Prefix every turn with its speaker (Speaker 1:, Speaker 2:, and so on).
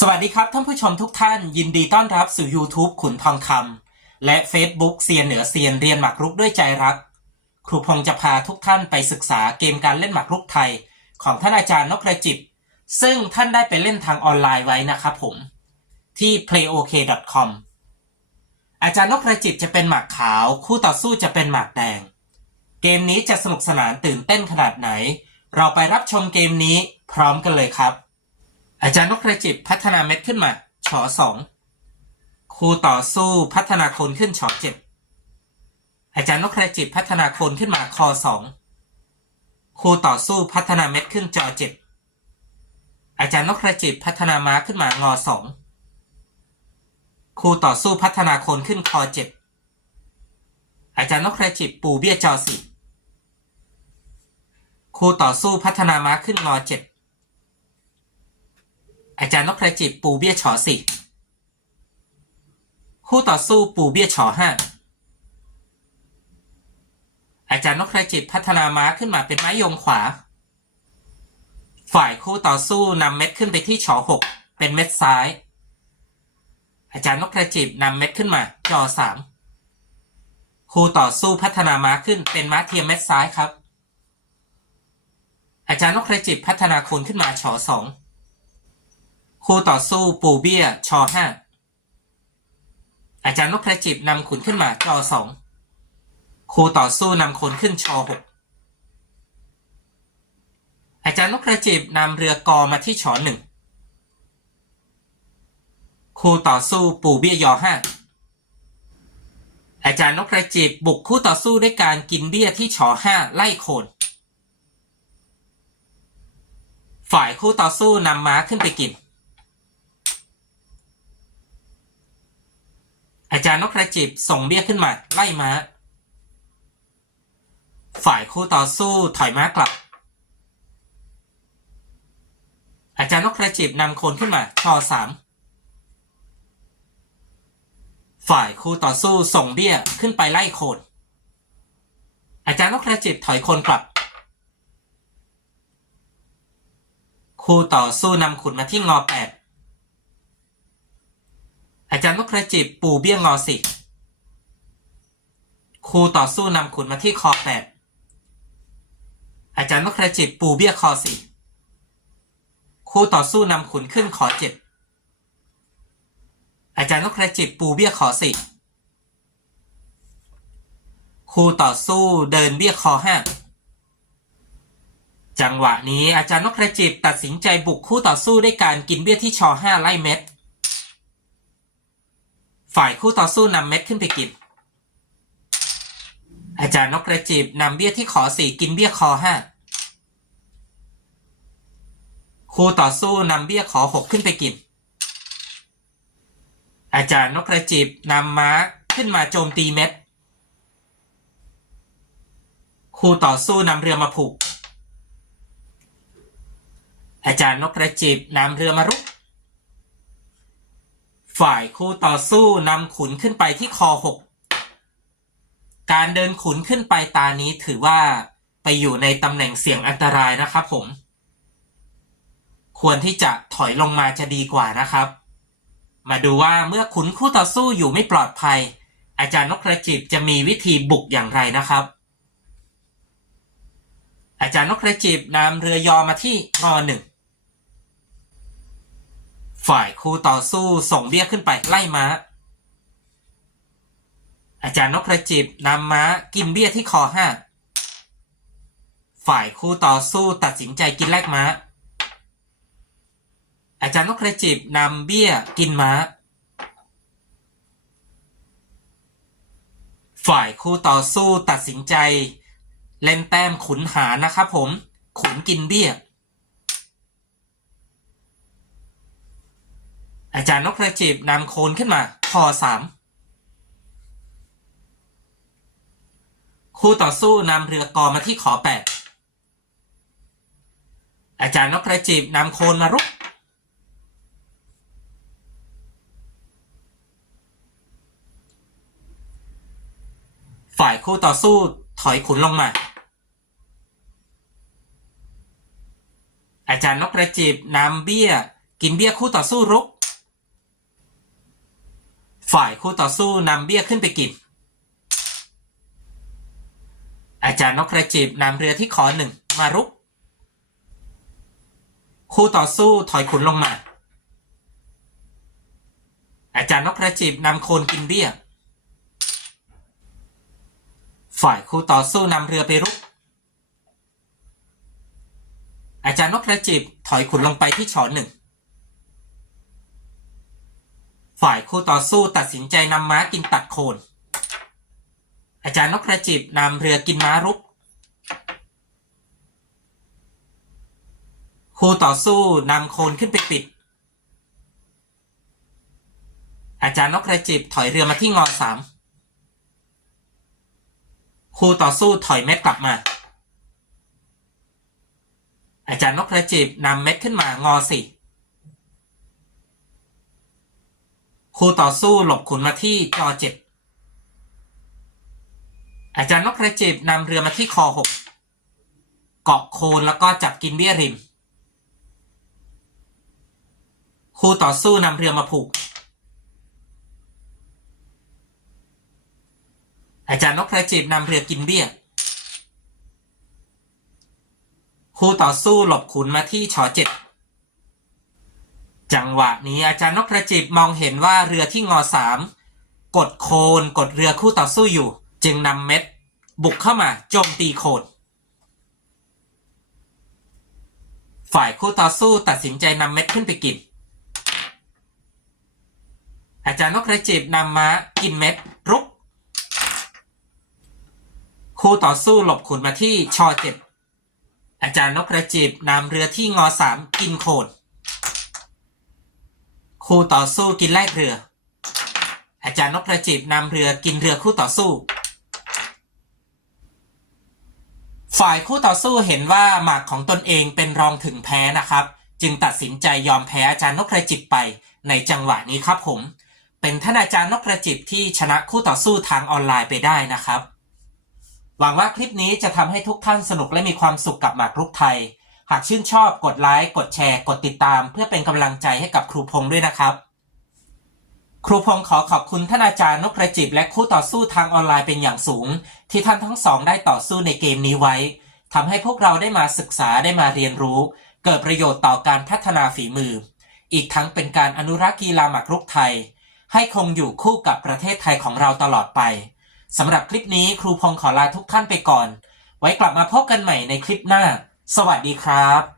Speaker 1: สวัสดีครับท่านผู้ชมทุกท่านยินดีต้อนรับสู่ YouTube ขุนทองคำและ Facebook เซียนเหนือเซียนเรียนหมากรุกด้วยใจรัก ครูพงษ์จะพาทุกท่านไปศึกษาเกมการเล่นหมากรุกไทย ของท่านอาจารย์นกกระจิบ ซึ่งท่านได้ไปเล่นทางออนไลน์ไว้นะครับผมที่ playok.com อาจารย์นกกระจิบจะเป็นหมากขาว คู่ต่อสู้จะเป็นหมากแดง เกมนี้จะสนุกสนานตื่นเต้นขนาดไหน เราไปรับชมเกมนี้พร้อมกันเลยครับ อาจารย์นกกระจิบพัฒนาเม็ดขึ้นมาชอสองครูต่อสู้พัฒนาโคนขึ้นชอเจ็ดอาจารย์นกกระจิบพัฒนาโคนขึ้นมาคอสองครูต่อสู้พัฒนาเม็ดขึ้นจอเจ็ดอาจารย์นกกระจิบพัฒนาม้าขึ้นมางอสองครูต่อสู้พัฒนาโคนขึ้นคอเจ็ดอาจารย์นกกระจิบปูเบี้ยจอสี่ครูต่อสู้พัฒนาม้าขึ้นงอเจ็ด อาจารย์นกกระจิบปูเบี้ยฉอสี่คู่ต่อสู้ปูเบี้ยฉอห้าอาจารย์นกกระจิบพัฒนาม้าขึ้นมาเป็นไม้ยงขวา ฝ่ายคู่ต่อสู้นำเม็ดขึ้นไปที่ฉอหกเป็นเม็ดซ้าย อาจารย์นกกระจิบนำเม็ดขึ้นมาจอสามคู่ต่อสู้พัฒนาม้าขึ้นเป็นม้าเทียมเม็ดซ้ายครับ อาจารย์นกกระจิบพัฒนาคูณขึ้นมาฉอสอง คู่ต่อสู้ปูเบี้ยชอห้าอาจารย์นกกระจิบนำขุนขึ้นมาจอสองคู่ต่อสู้นำขุนขึ้นชอหกอาจารย์นกกระจิบนำเรือกอมาที่ชอหนึ่งคู่ต่อสู้ปูเบี้ยยอห้าอาจารย์นกกระจิบบุกคู่ต่อสู้ด้วยการกินเบี้ยที่ชอห้าไล่โคนฝ่ายคู่ต่อสู้นำม้าขึ้นไปกิน อาจารย์นกกระจิบส่งเบี้ยขึ้นมาไล่ม้า ฝ่ายคู่ต่อสู้ถอยม้ากลับ อาจารย์นกกระจิบนำโคนขึ้นมาชอสามฝ่ายคู่ต่อสู้ส่งเบี้ยขึ้นไปไล่โคน อาจารย์นกกระจิบถอยโคนกลับ คู่ต่อสู้นำขุนมาที่งอแปด อาจารย์นกกระจิบปูเบี้ยงอสิครูต่อสู้นำขุนมาที่คอแปดอาจารย์นกกระจิบปูเบี้ยคอสี่คู่ต่อสู้นำขุนขึ้นคอเจ็ดอาจารย์นกกระจิบปูเบี้ยคอสี่คู่ต่อสู้เดินเบี้ยคอห้าจังหวะนี้อาจารย์นกกระจิบตัดสินใจบุกคู่ต่อสู้ด้วยการกินเบี้ยที่ชอห้าไล่เม็ด ฝ่ายคู่ต่อสู้นำเม็ดขึ้นไปกิน อาจารย์นกกระจิบนำเบี้ยที่ขอสี่กินเบี้ยคอห้าคู่ต่อสู้นำเบี้ยขอหกขึ้นไปกิน อาจารย์นกกระจิบนำม้าขึ้นมาโจมตีเม็ดคู่ต่อสู้นำเรือมาผูก อาจารย์นกกระจิบนำเรือมารุก ฝ่ายคู่ต่อสู้นำขุนขึ้นไปที่คอหกการเดินขุนขึ้นไปตานี้ถือว่าไปอยู่ในตำแหน่งเสี่ยงอันตรายนะครับผม ควรที่จะถอยลงมาจะดีกว่านะครับ มาดูว่าเมื่อขุนคู่ต่อสู้อยู่ไม่ปลอดภัย อาจารย์นกกระจิบจะมีวิธีบุกอย่างไรนะครับ อาจารย์นกกระจิบนำเรือยอมาที่งอหนึ่ง ฝ่ายคู่ต่อสู้ส่งเบี้ยขึ้นไปไล่ม้า อาจารย์นกกระจิบนำม้ากินเบี้ยที่คอห้าฝ่ายคู่ต่อสู้ตัดสินใจกินแลกม้า อาจารย์นกกระจิบนำเบี้ยกินม้า ฝ่ายคู่ต่อสู้ตัดสินใจ เล่นแต้มขุนหารนะครับผม ขุนกินเบี้ย อาจารย์นกกระจิบนำโคนขึ้นมาคอสามคู่ต่อสู้นำเรือกอมาที่ขอแปดอาจารย์นกกระจิบนำโคนมารุกฝ่ายคู่ต่อสู้ถอยขุนลงมา อาจารย์นกกระจิบนำเบี้ย กินเบี้ยคู่ต่อสู้รุก ฝ่ายคู่ต่อสู้นำเบี้ยขึ้นไปกิน อาจารย์นกกระจิบนำเรือที่ขอหนึ่งมารุก คู่ต่อสู้ถอยขุนลงมา อาจารย์นกกระจิบนำโคนกินเบี้ย ฝ่ายคู่ต่อสู้นำเรือไปรุก อาจารย์นกกระจิบถอยขุนลงไปที่ฉอหนึ่ง ฝ่ายคู่ต่อสู้ตัดสินใจนำม้ากินตัดโคน อาจารย์นกกระจิบนำเรือกินม้ารุก คู่ต่อสู้นำโคนขึ้นไปปิด อาจารย์นกกระจิบถอยเรือมาที่งอสามคู่ต่อสู้ถอยเม็ดกลับมา อาจารย์นกกระจิบนำเม็ดขึ้นมางอสี่ คู่ต่อสู้หลบขุนมาที่จอเจ็ดอาจารย์นกกระจิบนำเรือมาที่คอหกเกาะโคนแล้วก็จับกินเบี้ยริม คู่ต่อสู้นำเรือมาผูก อาจารย์นกกระจิบนำเรือกินเบี้ย คู่ต่อสู้หลบขุนมาที่ชอเจ็ด จังหวะนี้อาจารย์นกกระจิบมองเห็นว่าเรือที่งอสามกดโคนกดเรือคู่ต่อสู้อยู่ จึงนำเม็ด บุกเข้ามาโจมตีโคน ฝ่ายคู่ต่อสู้ตัดสินใจนำเม็ดขึ้นไปกิน อาจารย์นกกระจิบนำม้ากินเม็ดรุก คู่ต่อสู้หลบขุนมาที่ชอเจ็ดอาจารย์นกกระจิบนำเรือที่งอสามกินโคน คู่ต่อสู้กินแลกเรือ อาจารย์นกกระจิบนำเรือกินเรือคู่ต่อสู้ ฝ่ายคู่ต่อสู้เห็นว่าหมากของตนเองเป็นรองถึงแพ้นะครับ จึงตัดสินใจยอมแพ้อาจารย์นกกระจิบไปในจังหวะนี้ครับผม เป็นท่านอาจารย์นกกระจิบที่ชนะคู่ต่อสู้ทางออนไลน์ไปได้นะครับ หวังว่าคลิปนี้จะทำให้ทุกท่านสนุกและมีความสุขกับหมากรุกไทย หากชื่นชอบกดไลค์กดแชร์กดติดตาม เพื่อเป็นกำลังใจให้กับครูพงษ์ด้วยนะครับ ครูพงษ์ขอขอบคุณท่านอาจารย์นกกระจิบและคู่ต่อสู้ทางออนไลน์เป็นอย่างสูง ที่ท่านทั้งสองได้ต่อสู้ในเกมนี้ไว้ทำให้พวกเราได้มาศึกษาได้มาเรียนรู้ เกิดประโยชน์ต่อการพัฒนาฝีมือ อีกทั้งเป็นการอนุรักษ์กีฬาหมากรุกไทย ให้คงอยู่คู่กับประเทศไทยของเราตลอดไปสำหรับคลิปนี้ครูพงษ์ขอลาทุกท่านไปก่อน ไว้กลับมาพบกันใหม่ในคลิปหน้า สวัสดีครับ